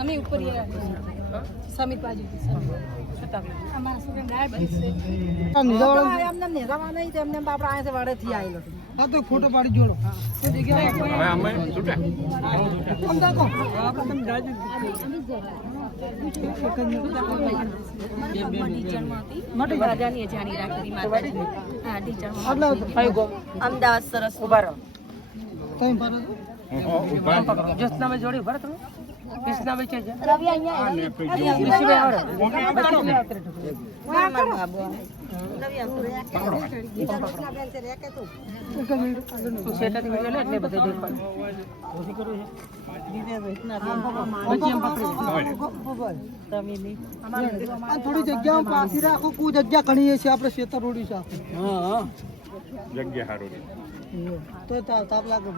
અમે ઉપર સમિત બાજુ અમારા છોકરા ગાય બની છે એમને બાપરા આયા છે વાડેથી આવેલો હા તો ફોટો પાડી જોડો તો જગ્યા હવે અમે છૂટા આમ દાખો આપણે તમે ગાજુ અમદાવાદ સરસ ઉભા રહો જસનામાં જોડી ઉભા તમે કૃષ્ણાભાઈ છે રવિ અહીંયા થોડી જગ્યા પાછી રાખો કોઈ જગ્યા ઘણી છે આપણે ખેતર રોડી છે જગ્યા હારોડી તો તાપ લાગે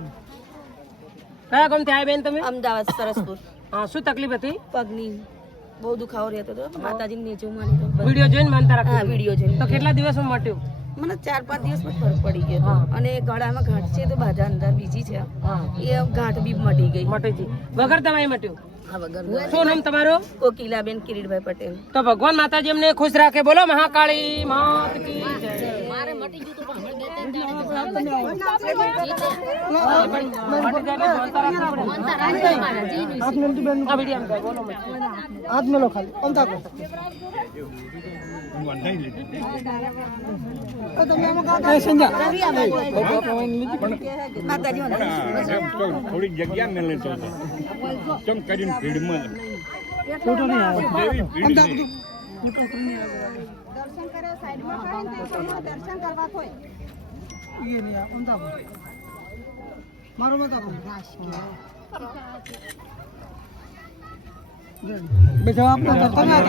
કયા ગામથી આવ્યા બેન તમે અમદાવાદ સરસપુર હા શું તકલીફ હતી પગની બહુ દુખાવો રહેતો હતો માતાજી ને નીચે માની તો વિડિયો જોઈને માનતા રાખો હા વિડિયો જોઈને તો કેટલા દિવસમાં મટ્યું મને 4-5 દિવસમાં ફરક પડી ગયો અને ગળામાં ગાંઠ છે તો બાજા અંદર બીજી છે એ ગાંઠ બી મટી ગઈ વગર દવાઈ મટ્યું હા વગર શું નામ તમારું કોકિલાબેન કિરીટભાઈ પટેલ તો ભગવાન માતાજી અમને ખુશ રાખે બોલો મહાકાળી માત કી જય મારે મટી ગયું તો થોડી જગ્યા મેલે તો કેમ કરીને ભીડમાં દર્શન કરે સાઈડમાં દર્શન કરવા કોઈ ये नहीं है उनका मारो मत आप बेटा आपको करता है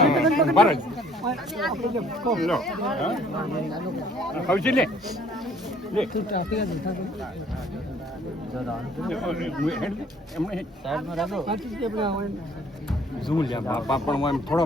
બરાબર લો આવશે લે લે तू ट्रैफिक है देखा એમને સાઈડમાં રાખો આ ચીજ કે આપણે ઝૂમ લે બાપા પણ થોડો